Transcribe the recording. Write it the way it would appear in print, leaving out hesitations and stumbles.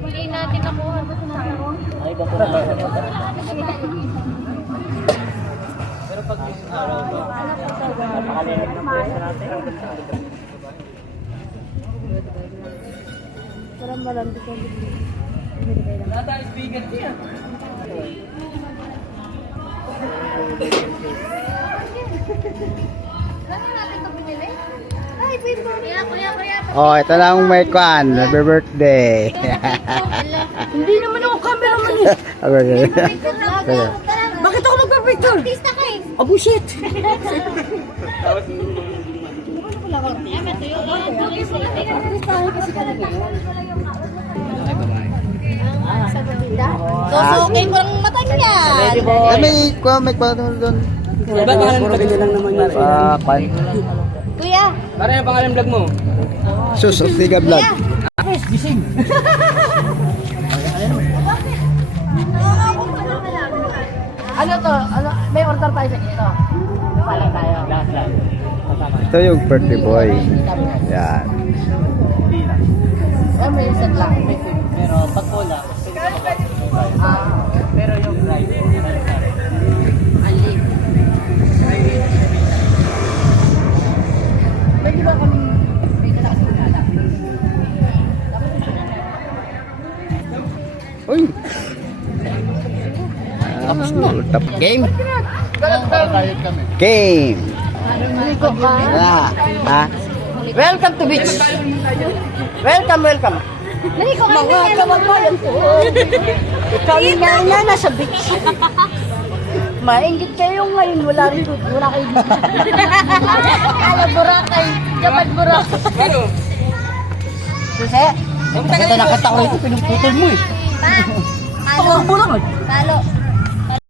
Hindi natin nakuha ba sa mga Ay, ba po na? Pero pag yung araw ba, napakalinig ng piyesta natin. parang malandi ko. Nata is bigger siya. Saan natin ito pinili? Ay, pwede ba? Kuya. Oh, ito lang may kwan. Happy birthday. Hindi naman ako cameraman eh. Bakit ako magpa-picture? Artista ka eh. Oh, bullshit. Susukin ko ang mata niya. May kwan doon. Iba pangalan vlog lang naman yun. Kwan. Kuya. Para yung pangalan vlog mo? Sus, Tiga Vlog. Yes, gising. Ano to? May order tayo sa ito. Pala tayo. Lahat. Ito yung birthday boy. Yan. May isang lang. Pero pag wala, pero yung driver, Ali. Pwede ba kami may kalakasing Uy. Game? Game. Ha? Welcome to beach. Welcome. Mga kababayan po. Kami nga nasa beach. Maingit kayo ngayon. Wala kayo dito. Ala, Boracay. Japan, Boracay. ano? Susi? Nakita ko ito, pinuputol mo eh. Palo. Palo.